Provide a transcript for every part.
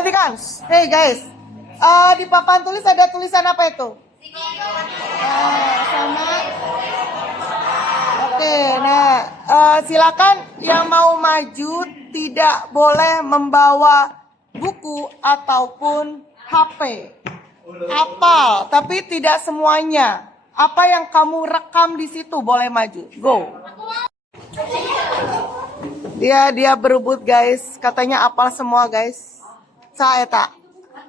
Perhatikan. Hey guys. Di papan tulis ada tulisan apa itu? Sama. Oke, nah silakan yang mau maju tidak boleh membawa buku ataupun HP. Apal, tapi tidak semuanya. Apa yang kamu rekam di situ boleh maju. Go. Dia berebut guys. Katanya apal semua guys. Saya tak.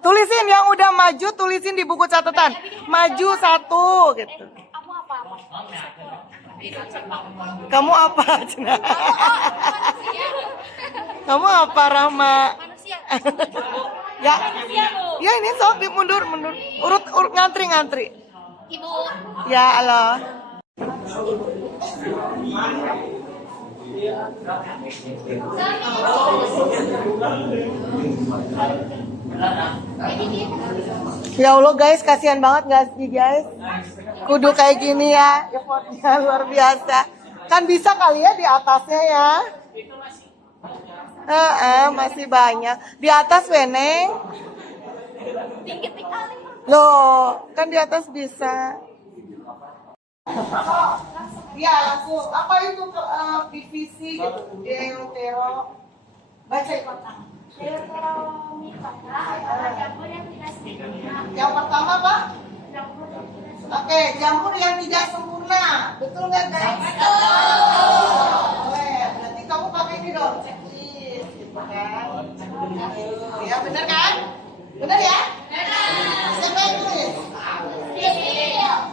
Tulisin yang udah maju, tulisin di buku catatan. Maju satu gitu. Kamu apa? Kamu apa Rama? Ya. Ya ini sok mundur. Urut ngantri. Ibu. Ya, halo. Ya Allah guys, kasihan banget gak sih guys? Kudu kayak gini ya, effortnya luar biasa. Kan bisa kali ya di atasnya ya? Masih banyak. Di atas Weneng. Loh, kan di atas bisa. Ya langsung. Apa itu divisi gitu? Deutero. Baca itu. Yang pertama apa? Oke, jamur yang tidak sempurna. Betul nggak guys? Boleh. Berarti kamu pakai ini dong. Checklist, gitu kan? Ya benar kan? Benar ya? Siapa yang tulis?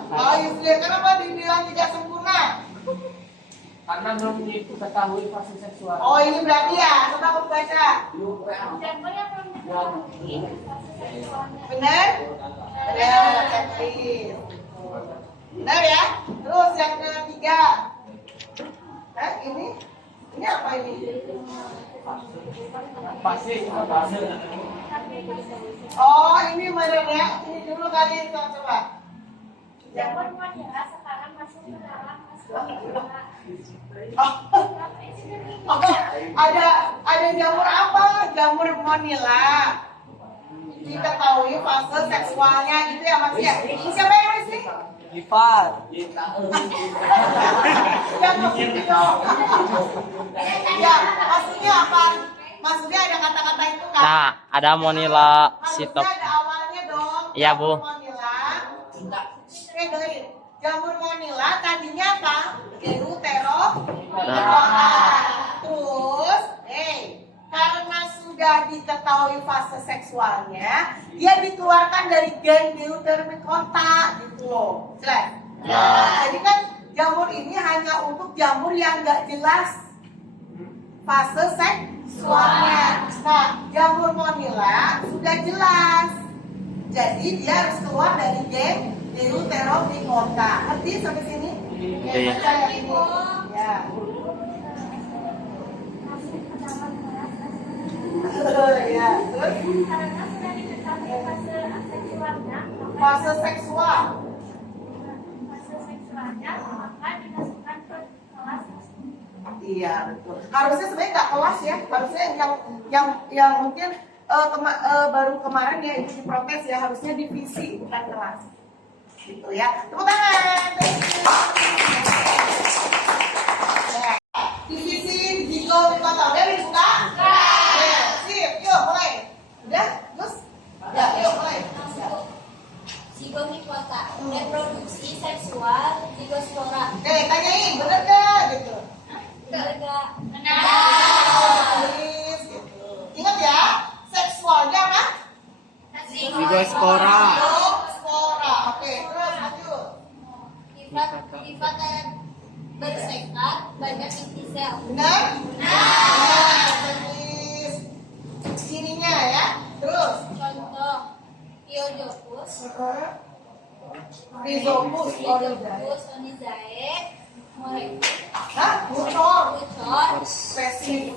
Oh, Yusli. Kenapa dibilang tidak sempurna? Karena belum diketahui fase seksual. Oh, ini berarti ya. Coba aku baca. Benar? Benar, checklist. Benar ya? Terus yang ketiga. Ini apa ini? Fase. Oh, ini benar ya. Ini dulu kali coba. Jamur Manila sekarang masuk ke dalam Oke, ada jamur apa? Jamur Manila. Diketahui fase seksualnya gitu ya Mas ya. Siapa yang nulis nih? Gifar. Ya, maksudnya apa? Maksudnya ada kata-kata itu kan? Nah, ada Monila Sitop. Harusnya ada awalnya dong. Iya, Bu. Jamur Manila. Jamur Manila tadinya apa? Deutero. Terus, karena sudah diketahui fase seksualnya, dia dikeluarkan dari gen deuteromycota gitu loh. Jelas? Nah, jadi kan jamur ini hanya untuk jamur yang nggak jelas fase seksualnya. Nah, jamur Manila sudah jelas. Jadi dia harus keluar dari gen deuteromycota. Ngerti sampai sini? Iya. Baca yang ini. Ya. Ya, terus karena sudah diketahui fase seksualnya, fase seksual. maka dimasukkan ke kelas. Iya betul. Harusnya sebenarnya nggak kelas ya. Harusnya yang mungkin baru kemarin ya itu diprotes ya. Harusnya divisi bukan kelas. Gitu ya. Tepuk tangan. Ya. Divisi Jigo Kota udah dibuka? Ya. Sip. Yuk mulai. Udah? Terus? Ya. Yuk mulai. Zigomycota, reproduksi seksual zigospora. Tanyain bener gak gitu? Benar. Tulis gitu. Ingat ya, seksualnya apa? Zigospora. Zigospora. Oke, terus lanjut. Sifat bersekat banyak inti sel. Benar? Benar. Tulis sininya ya. Terus. Contoh Iodopus, Rhizopus. Iodopus onizae, Hah? Mucor. Bucor, Spesifik.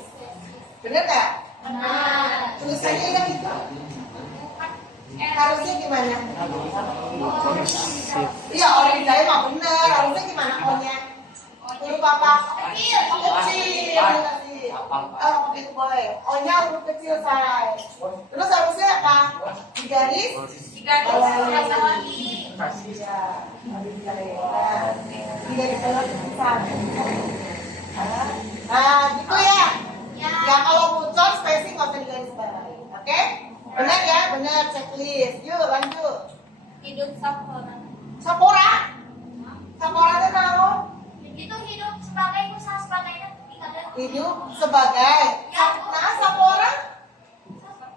Bener gak? benar. Tulisannya yang itu. Harusnya gimana? Iya, orang saya mah bener. Harusnya gimana O-nya? Huruf apa? Kecil. Oh, itu boleh. O-nya huruf kecil, say. Terus harusnya garis. Rasa lagi. Iya, harus digariskan. Di garis bawah tulisan. Nah, gitu ya. Ya kalau muncul spacing nggak usah digaris bawahi. Oke? Benar ya, benar checklist. Yuk lanjut. Hidup Sapora. Sapora. Sapora itu naon? Itu hidup sebagai usaha sebagainya. Hidup sebagai. Nah, sapora.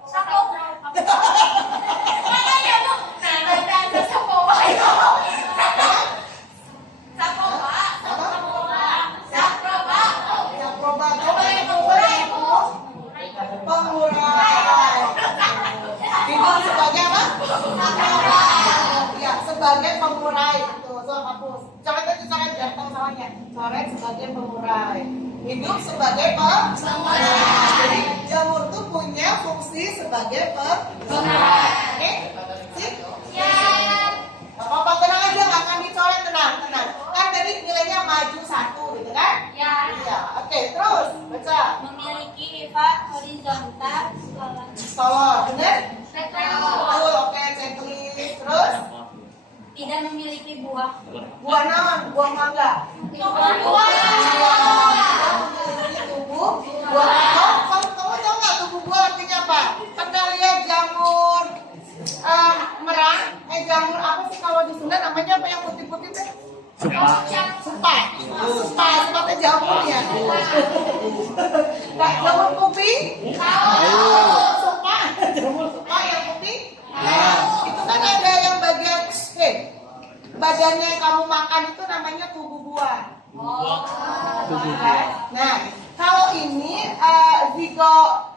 Sapora. Makanya lu. Nah, ada Sapora. Sapora. Saproba. Coba yang pengurai itu. Pengurai. Hidup sebagai apa? Ya, sebagai pengurai. Tuh, hapus. Coret jangan salahnya. Coret sebagai pengurai. Hidup sebagai pengurai. Jadi jamur itu punya fungsi sebagai pengurai. Oke? Sip? Ya. Gak apa-apa, tenang aja, gak akan dicoret, tenang. Kan tadi nilainya maju 1 gitu kan? Ya. Iya, oke, terus baca. Memiliki sifat horizontal. Solor, bener? Betul. Betul, oke, checklist. Terus, Tidak memiliki buah. buah naon? Buah mangga. Buah. Memiliki tubuh buah. Kamu tahu nggak tubuh buah artinya apa? Pernah lihat jamur merah? Jamur apa sih kalau di Sunda namanya apa yang putih-putih teh? Sumpah teh jamur ya. Nah, jamur kuping? Sumpah yang putih? Itu kan ada yang bagian badannya yang kamu makan itu namanya tubuh buah. Nah, kalau ini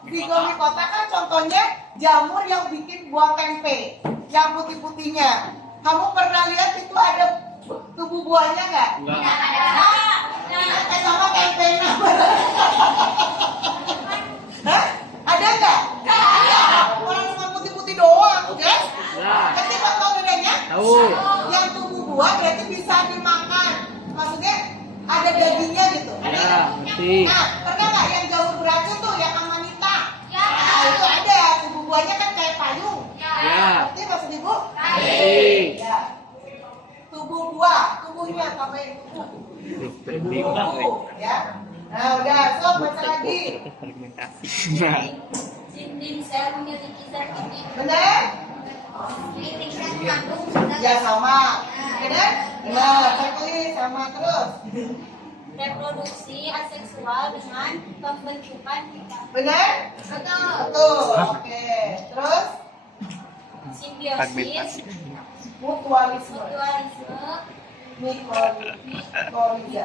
zigomicota kan contohnya jamur yang bikin buah tempe, yang putih-putihnya. Kamu pernah lihat itu ada tubuh buahnya nggak? Tidak ada. Sama tempe Hah? Ada nggak? Nggak ada. Orang cuma putih-putih doang, guys. Nanti tahu bedanya? Tahu. Yang tubuh buah berarti bisa dimakan. Maksudnya ada dagingnya gitu. Ya, ngerti. Nah, pernah nggak yang jamur beracun tuh, yang amanita? Ya. Nah, itu ada. Tubuh buahnya kan kayak payung. Ya. Ngerti maksud ibu? Ngerti. Ya. Tubuh buah, tubuhnya tambahin tubuh. Tubuh, ya. Nah, udah, so baca lagi. Dinding sel memiliki zat kimia. Benar? Dinding sel mengandung Ya sama. Benar? Benar. Checklist sama terus. reproduksi aseksual dengan pembentukan Benar? Betul. Betul. Oke. Terus Simbiosis, mutualisme. mutualisme, Mikoriza. mikoriza.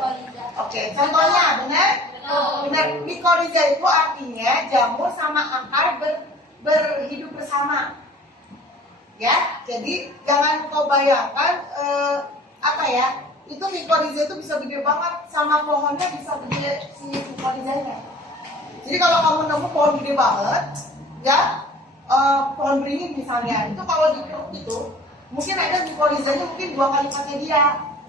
Oke, contohnya benar? Betul. Benar. Mikoriza itu artinya jamur sama akar berhidup bersama. Ya, jadi jangan kau bayangkan apa ya? Itu mikoriza itu bisa gede banget, sama pohonnya bisa gede si mikorizanya. Jadi kalau kamu nemu pohon gede banget, ya pohon beringin misalnya, itu kalau dikeruk itu mungkin ada mikorizanya mungkin 2 kali lipatnya dia,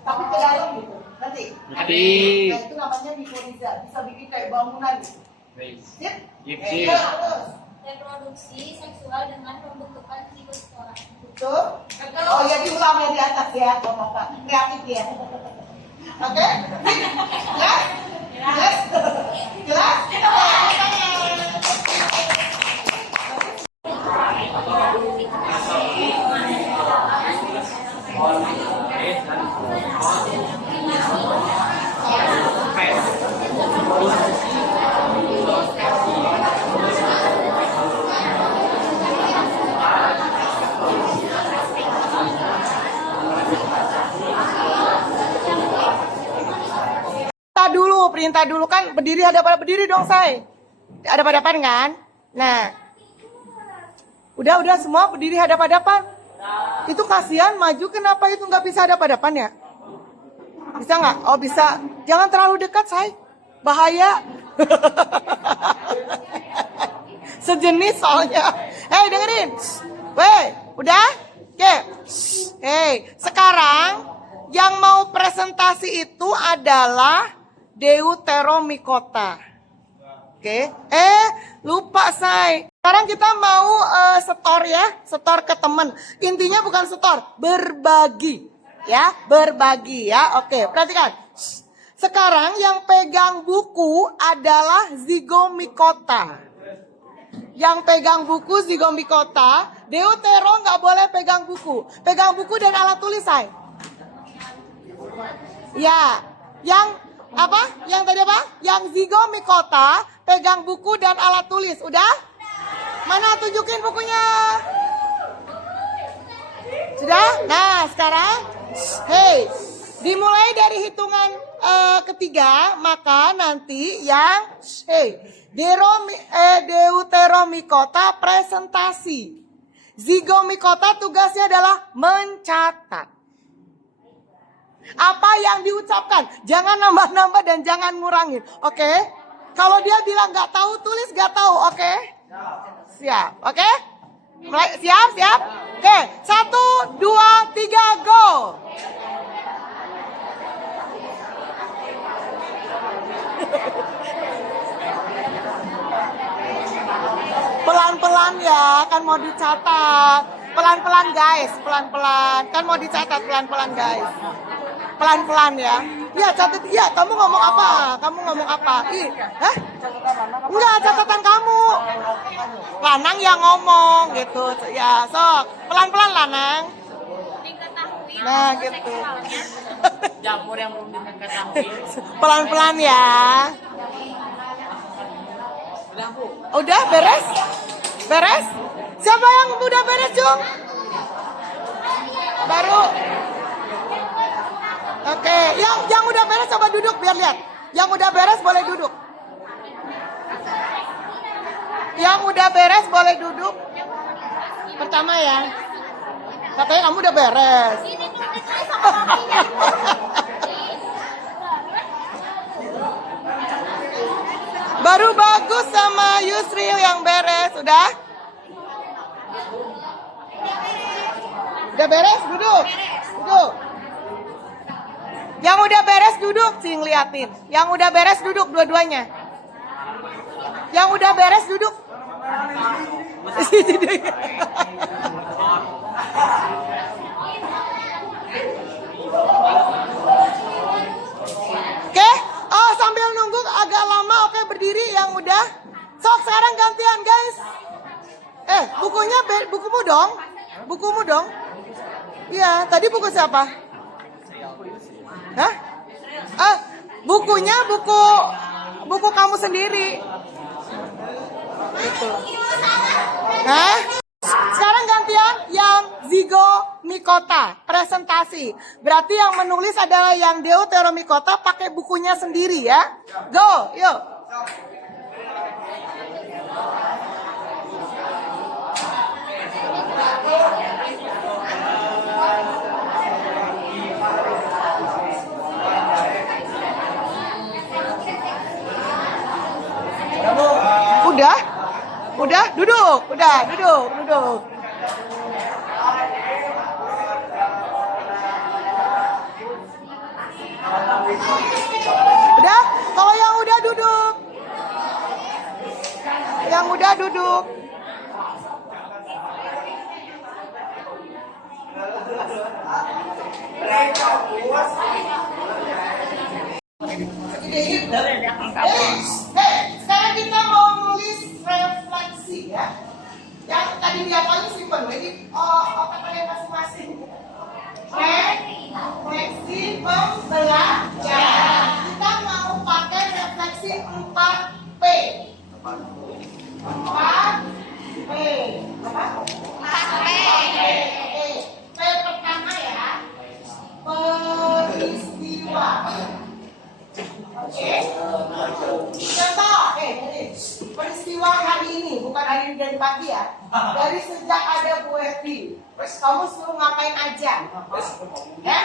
tapi ke dalam gitu, ngerti? Ngerti. Nah itu namanya mikoriza, bisa bikin kayak bangunan gitu. Sip? Sip, Oke, sip. terus. Reproduksi seksual dengan pembentukan zigospora. Betul? Oh ya diulang ya di atas ya, Bapak. Kreatif ya. Oke? Jelas? Jelas? Jelas? Perintah dulu kan berdiri hadapan berdiri dong say. Hadapan kan? Nah. Udah semua berdiri hadapan. Itu kasihan maju kenapa itu nggak bisa hadapan ya? Bisa nggak? Oh bisa. Jangan terlalu dekat say. Bahaya. Sejenis soalnya. Hei dengerin. Weh, udah? Oke. Hei, sekarang yang mau presentasi itu adalah Deuteromycota. Oke. Lupa say. Sekarang kita mau setor ya, setor ke teman. Intinya bukan setor, berbagi. Ya, berbagi ya. Oke, perhatikan. Sekarang yang pegang buku adalah zigomikota. Yang pegang buku zigomikota, deutero nggak boleh pegang buku. Pegang buku dan alat tulis, say. Ya, yang apa? Yang tadi apa? Yang zigomikota pegang buku dan alat tulis. Udah? Mana tunjukin bukunya? Sudah? Nah, sekarang hey, dimulai dari hitungan ketiga, maka nanti yang deuteromikota presentasi. Zigomikota tugasnya adalah mencatat. Apa yang diucapkan, jangan nambah-nambah dan jangan ngurangin, oke? Kalau dia bilang nggak tahu, tulis nggak tahu, oke? Siap, oke? Mulai, siap? Oke, 1, 2, 3, go! Pelan-pelan ya, kan mau dicatat. Pelan-pelan guys, pelan-pelan. Kan mau dicatat pelan-pelan guys. Pelan-pelan ya. Iya, catat. Iya, kamu ngomong apa? Ih, hah? Enggak, catatan kamu. Lanang yang ngomong gitu. Ya, sok. Pelan-pelan Lanang. Nah, gitu. Jamur yang belum diketahui. Pelan-pelan ya. Udah, Bu. Udah beres? Beres? Siapa yang udah beres, Jung? Baru. Oke, yang udah beres coba duduk biar lihat. Yang udah beres boleh duduk. Yang udah beres boleh duduk. Pertama ya. Katanya kamu udah beres. Baru Bagus sama Yusril yang beres, udah? Udah beres, duduk. Duduk. Yang udah beres duduk, sih ngeliatin. Yang udah beres duduk dua-duanya. Yang udah beres duduk. Oke, oh sambil nunggu agak lama, oke berdiri yang udah. Sok sekarang gantian guys. Bukunya bukumu dong. Bukumu dong. Iya, tadi buku siapa? Hah? Bukunya buku kamu sendiri. Gitu. Hah? Sekarang gantian yang zigomikota presentasi. Berarti yang menulis adalah yang deuteromikota pakai bukunya sendiri ya. Go, yuk. Udah, duduk. Udah, kalau yang udah duduk. Yang udah duduk. Sekarang kita mau nulis refleksi ya. Yang tadi diapalin simpen, jadi katanya masing-masing. Refleksi pembelajaran. Kita mau pakai refleksi 4P. 4P. Apa? 4P. P pertama ya. Peristiwa. Oke. Contoh, peristiwa hari ini, bukan hari ini dari pagi ya. Dari sejak ada Bu Eti, kamu suruh ngapain aja? Ya?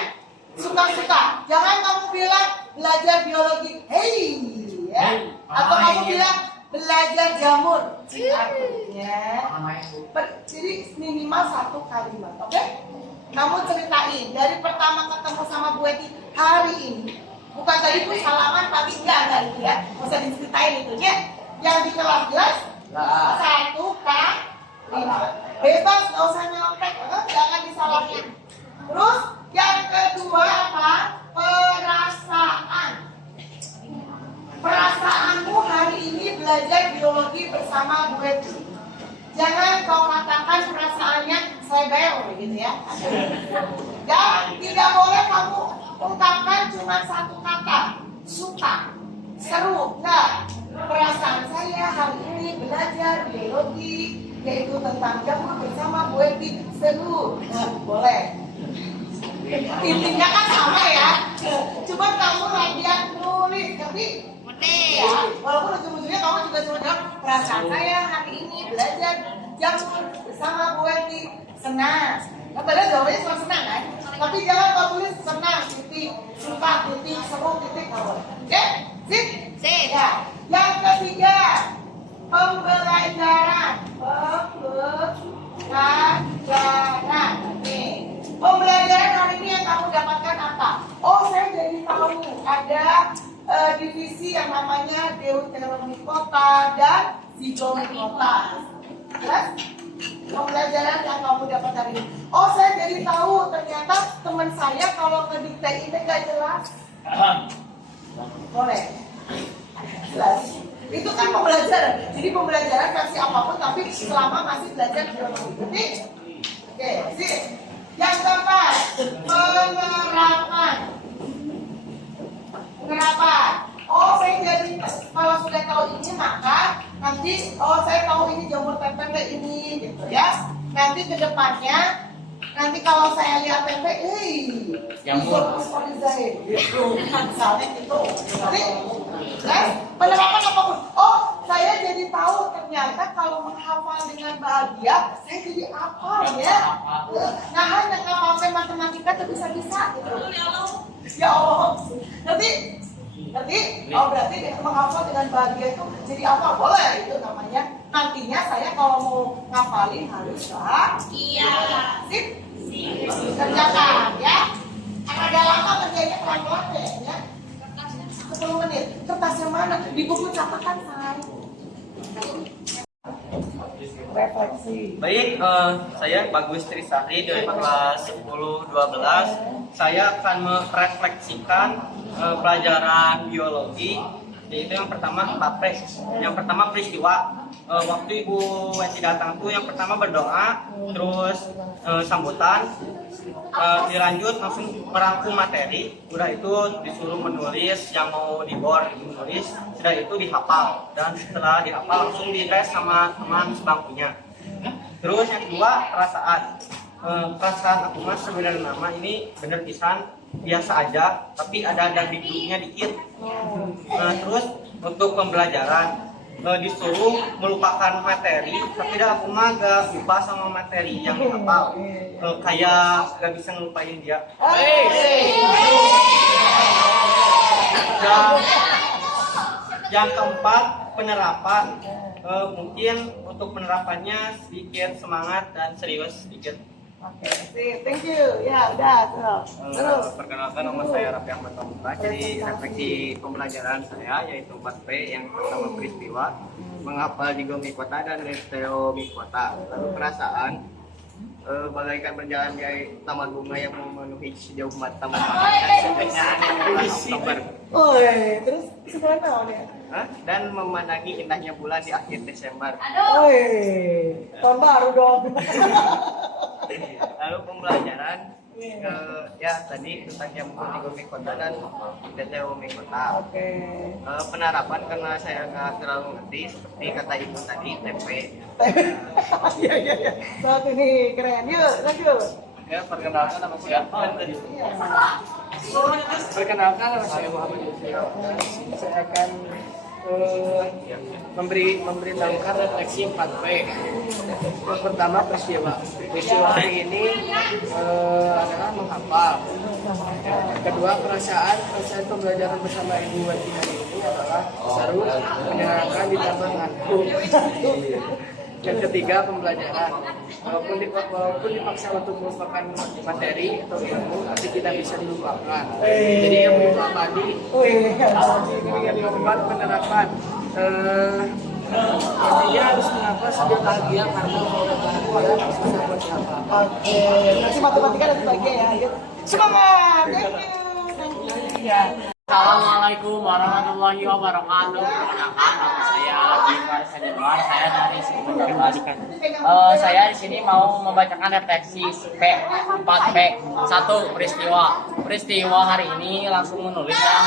Suka-suka. Jangan kamu bilang belajar biologi, ya. Atau kamu bilang belajar jamur. Artinya, jadi minimal 1 kalimat, oke? Kamu ceritain dari pertama ketemu sama Bu Eti hari ini. Bukan tadi pun salaman pagi enggak itu ya. Bisa diceritain itu ya. Yang di kelas 1 kali 5. Bebas, nggak usah nyontek, jangan disalahin. Terus yang kedua apa? Perasaan. Perasaanmu hari ini belajar biologi bersama Bu Eti. Jangan kau katakan perasaannya sebel gitu ya. Dan tidak boleh kamu ungkapkan cuma satu kata, suka, seru, enggak. Perasaan saya hari ini belajar biologi yaitu tentang jamur bersama Bu Eti, seru. Nah, boleh. Intinya kan sama ya. Cuma kamu latihan nulis, tapi ya, walaupun ujung-ujungnya kamu juga cuma jawab perasaan saya hari ini belajar jamur bersama Bu Eti, senang. Nah, padahal jawabannya cuma senang kan? Tapi jangan kau tulis senang, titik, suka, titik, seru, titik, nggak boleh. Oke? Sip? Sip. Ya. Yang ketiga, pembelajaran. Pembelajaran. Nih. Pembelajaran hari ini yang kamu dapatkan apa? Oh, saya jadi tahu ada divisi yang namanya Deuteromycota dan Zygomycota. Jelas? Pembelajaran yang kamu dapat hari ini. Oh, saya jadi tahu ternyata teman saya kalau ngedikte ini gak jelas. Boleh. Jelas. Itu kan pembelajaran. Jadi pembelajaran versi apapun tapi selama masih belajar biologi. Oke? Oke, sip. Yang keempat, penerapan. Penerapan. Oh, saya jadi kalau sudah tahu ini maka nanti saya tahu ini jamur tempe kayak ini gitu ya. Nanti ke depannya nanti kalau saya lihat tempe, jamur gitu. Misalnya gitu. Nanti penerapan apapun. Oh, saya jadi tahu ternyata kalau menghafal dengan bahagia, saya jadi apa ya? Nah, hanya ngapalin matematika tuh bisa-bisa gitu. Ya Allah. Nanti, berarti menghafal dengan bahagia itu jadi apa? Boleh itu namanya. Nantinya saya kalau mau ngapalin harus bahagia. Sip? Kerjakan ya. Agak lama kerjanya pelan-pelan ya. 10 menit. Kertasnya mana? Di buku catatan saya. Refleksi. Baik, saya Bagus Trisari dari kelas 10-12. Saya akan merefleksikan pelajaran biologi, yaitu yang pertama yang pertama peristiwa. Waktu Ibu Eti datang tuh yang pertama berdoa, terus sambutan, dilanjut langsung merangkum materi. Udah itu disuruh menulis yang mau dibor menulis, sudah itu dihafal dan setelah dihafal langsung dites sama teman sebangkunya. Terus yang kedua perasaan aku mas sebenarnya nama ini bener pisan biasa aja, tapi ada dikitnya dikit. Terus untuk pembelajaran disuruh melupakan materi, tapi dah aku mah gak lupa sama materi yang dihafal, kayak gak bisa ngelupain dia. Dan yang keempat penerapan, mungkin untuk penerapannya sedikit semangat dan serius sedikit. Oke, thank you. Ya, udah, terus. Perkenalkan, nama saya Raffi Ahmad Pamuka. Jadi refleksi pembelajaran saya yaitu 4P. Yang pertama peristiwa, menghafal Zygomycota dan Deuteromycota. Lalu perasaan, bagaikan berjalan di taman bunga yang memenuhi sejauh mata memandang bulan Oktober. Terus sekarang tahu nih. Dan memandangi indahnya bulan di akhir Desember. Tahun baru dong. Lalu pembelajaran ya tadi tentang jamur Zygomycota dan Deuteromycota. Penerapan karena saya nggak terlalu ngerti seperti kata ibu tadi tempe. Iya. Saat ini keren. Yuk, lanjut. Ya, perkenalkan nama saya Perkenalkan nama saya Muhammad Yusuf. Saya akan memberitahukan refleksi 4P. Yang pertama peristiwa. Peristiwa hari ini adalah menghafal. Kedua perasaan pembelajaran bersama Ibu Wati hari ini adalah seru, menyenangkan ditambah ngantuk. Yang ketiga pembelajaran. Walaupun dipaksa untuk melupakan materi atau ilmu, tapi tidak bisa dilupakan. Jadi yang berupa tadi. Yang keempat penerapan. Intinya harus mengapa sambil bahagia karena kalau bahagia bisa buat siapa. Oke, masih matematika dan bahagia ya. Ayo. Semangat. Thank you. Ya. Assalamualaikum warahmatullahi wabarakatuh. Perkenalkan nama saya Iwan Sajanuar. Saya dari Sekolah Pendidikan. Saya di sini mau membacakan refleksi P4P. 1. Peristiwa hari ini langsung menulis yang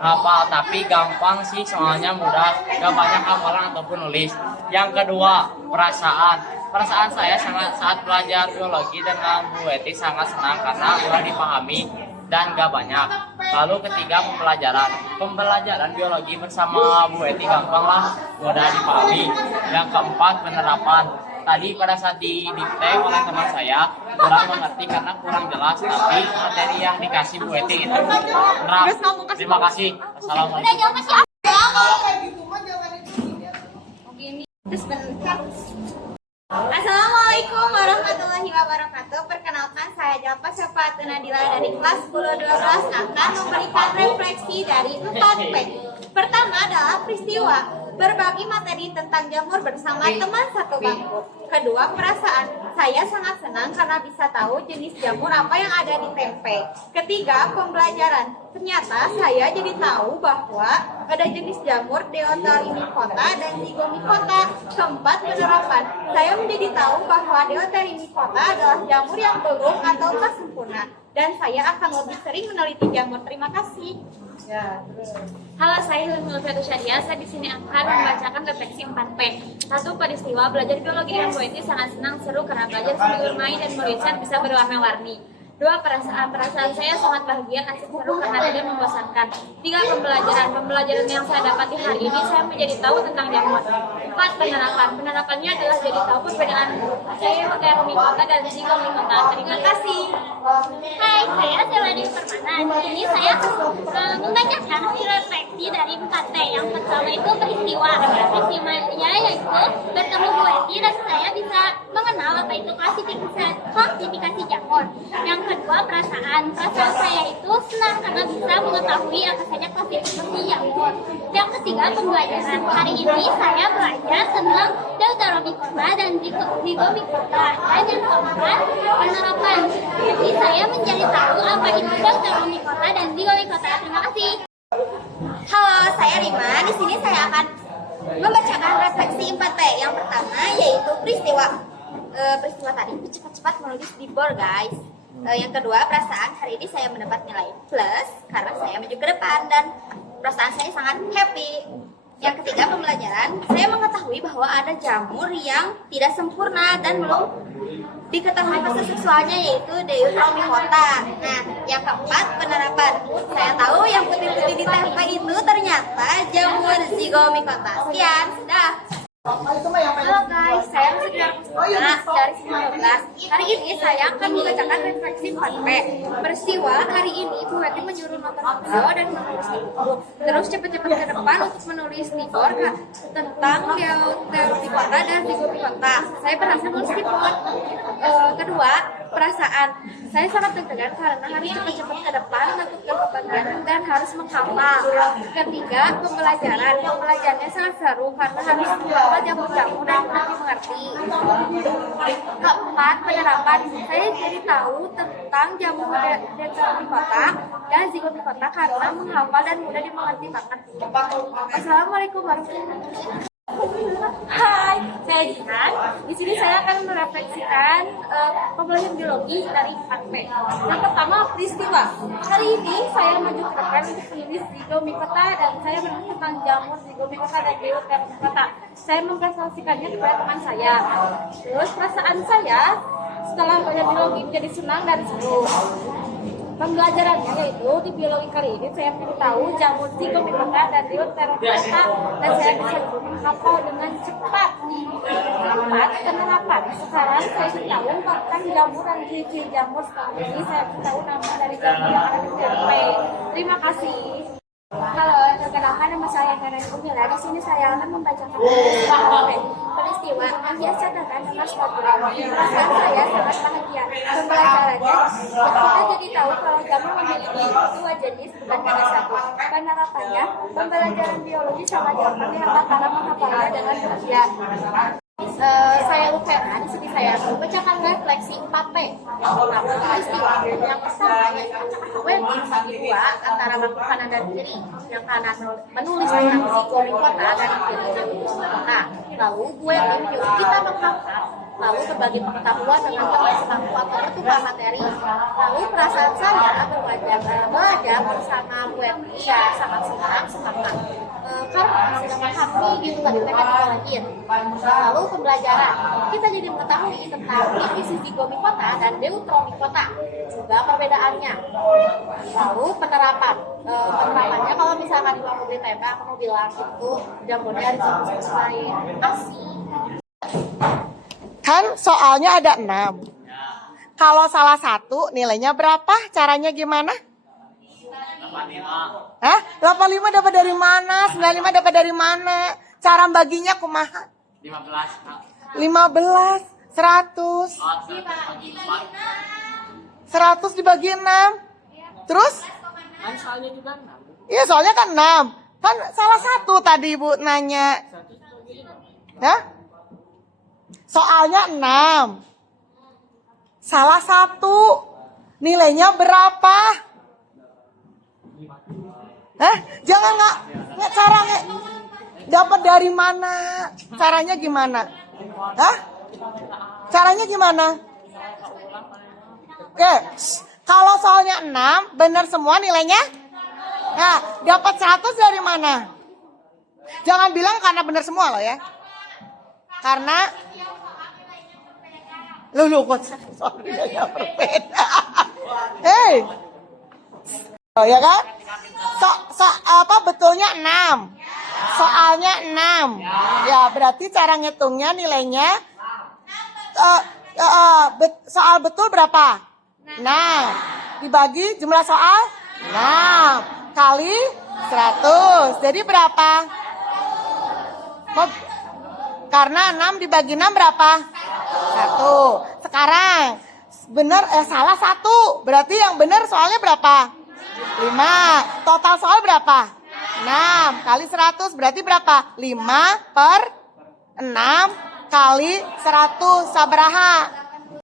hafal, tapi gampang sih soalnya mudah, gak banyak hafalan ataupun nulis. Yang kedua, perasaan saya saat belajar biologi dengan Bu Eti sangat senang karena mudah dipahami dan gak banyak. Lalu ketiga, pembelajaran biologi bersama Bu Eti gampang lah, mudah dipahami. Yang keempat, penerapan. Tadi pada saat didikte oleh teman saya kurang mengerti karena kurang jelas, tapi materi yang dikasih Bu Eti itu benar. Terima kasih. Assalamualaikum. Kalau kayak gitu mah jangan itu. Terus bentar. Assalamualaikum warahmatullahi wabarakatuh. Perkenalkan, saya Jalpa Syafaatun Nadila dari kelas 10-12 akan memberikan refleksi dari 4P. Pertama adalah peristiwa, berbagi materi tentang jamur bersama teman satu bangku. Kedua, perasaan, saya sangat senang karena bisa tahu jenis jamur apa yang ada di tempe. Ketiga, pembelajaran, ternyata saya jadi tahu bahwa ada jenis jamur Deuterimycota dan Zygomycota. Keempat, penerapan, saya menjadi tahu bahwa Deuterimycota adalah jamur yang belum atau tak sempurna, dan saya akan lebih sering meneliti jamur. Terima kasih. Ya, terus. Halo, saya Hilmi Lutfiatus Syadia. Saya di sini akan membacakan refleksi 4P. 1. Peristiwa, belajar biologi dengan Bu Eti sangat senang, seru karena belajar sambil bermain dan menuliskan bisa berwarna-warni. 2. Perasaan saya sangat bahagia, asik, seru karena tidak membosankan. 3. Pembelajaran yang saya dapat di hari ini, saya menjadi tahu tentang jamur. 4. Penerapannya adalah jadi tahu perbedaan Deuterimycota dan Zygomycota. Terima kasih. Hai, saya Seladi Permana. Di sini saya membacakan refleksi dari 4T. Yang pertama itu peristiwa. Peristiwanya yaitu bertemu Bu Eti dan saya bisa mengenal apa itu klasifikasi jamur. Yang kedua, perasaan saya itu senang karena bisa mengetahui apa saja klasifikasi jamur. Yang ketiga, pembelajaran. Hari ini saya belajar tentang Deuterimycota dan Zygomycota. Dan yang keempat, penerapan. Jadi saya menjadi tahu apa itu Deuterimycota dan Zygomycota. Terima kasih. Halo, saya Rima. Di sini saya akan membacakan refleksi 4P. Yang pertama yaitu peristiwa. Peristiwa tadi cepat-cepat menulis di board, guys. Yang kedua, perasaan. Hari ini saya mendapat nilai plus karena saya maju ke depan dan perasaan saya sangat happy. Yang ketiga, pembelajaran. Saya mengetahui bahwa ada jamur yang tidak sempurna dan belum diketahui fase seksualnya yaitu Deuterimycota. Nah, yang keempat, penerapan. Saya tahu yang putih-putih di tempe itu ternyata jamur Zygomycota. Sekian, sudah. Halo guys, saya masih dari 19. Hari ini saya akan membacakan refleksi 4P. Peristiwa, hari ini Bu Eti menyuruh nonton video dan menulis di buku. Terus cepat-cepat ke depan untuk menulis di board tentang Deuterimycota dan Zygomycota. Saya berhasil menulis di board. Kedua, perasaan. Saya sangat deg-degan karena harus cepat-cepat ke depan untuk ke pembelajaran dan harus menghafal. Ketiga, pembelajaran. Pembelajarannya sangat seru karena harus menghafal jamur-jamur dan lebih mengerti. Keempat, penerapan. Saya jadi tahu tentang jamur Deuterimycota dan Zygomycota karena menghafal dan mudah dimengerti banget. Assalamualaikum warahmatullahi wabarakatuh. Hai, saya Jihan. Di sini saya akan merefleksikan pembelajaran biologi dari 4P. Yang pertama, peristiwa. Hari ini saya maju ke depan untuk menulis Zygomycota dan saya menulis tentang jamur Zygomycota dan Deuterimycota. Saya mempresentasikannya kepada teman saya. Terus perasaan saya setelah belajar biologi menjadi senang dan seru. Pembelajarannya yaitu di biologi kali ini saya menjadi tahu jamur Zygomycota dan Deuterimycota dan saya bisa menghafal dengan cepat. Keempat, penerapan. Sekarang saya tahu tentang jamur dan ciri-ciri jamur. Sekarang ini saya tahu nama dari jamur yang ada di tempe. Terima kasih. Halo, perkenalkan nama saya Karen Umila. Di sini saya akan membacakan peristiwa peristiwa alias catatan nomor 1. Perasaan saya sangat bahagia. Pembelajarannya, kita jadi tahu kalau jamu memiliki dua jenis bukan hanya satu. Penerapannya, pembelajaran biologi sangat gampang dihambat karena menghafalnya dengan mudah. Saya Lufera, di sini saya membacakan refleksi 4P. Nah, peristiwa yang pertama yaitu web bagi dua antara bangku kanan dan kiri. Yang kanan menulis tentang psikologi kota dan kiri kota. Lalu gue review, kita menghafal. Lalu berbagi pengetahuan dengan teman sebangku atau bertukar materi. Lalu perasaan saya belajar bersama gue ya sangat senang, semangat. Karena sudah memahami gitu tadi mereka dijalanin. Lalu pembelajaran, kita jadi mengetahui tentang divisi zigomi kota dan deuteromi kota, juga perbedaannya. Lalu penerapannya kalau misalkan di mau beli tempe, aku mau bilang itu jamunya harus sesuai ASI. Kan soalnya ada 6. Kalau salah satu nilainya berapa? Caranya gimana? 85. Hah? 85 dapat dari mana? 95 dapat dari mana? Cara baginya kumaha? 15, Kak. 15, 100. 100 dibagi 6. Terus? Kan soalnya juga 6. Iya, soalnya kan 6. Kan salah satu tadi Ibu nanya. Hah? Soalnya 6. Salah satu. Nilainya berapa? Hah? Jangan nggak cara dapat dari mana? Caranya gimana? Hah? Caranya gimana? Oke, kalau soalnya 6 benar semua nilainya? Nah, dapat 100 dari mana? Jangan bilang karena benar semua loh ya. Karena lu kok soal nilainya berbeda. Hei. Oh ya kan? Betulnya 6. Soalnya 6. Ya, berarti cara ngitungnya nilainya soal betul berapa? 6. Dibagi jumlah soal 6 kali 100. Jadi berapa? Karena 6 dibagi 6 berapa? 1. Sekarang benar salah 1. Berarti yang benar soalnya berapa? 5. Total soal berapa? 6 kali 100 berarti berapa? 5 per 6 kali 100 sabaraha?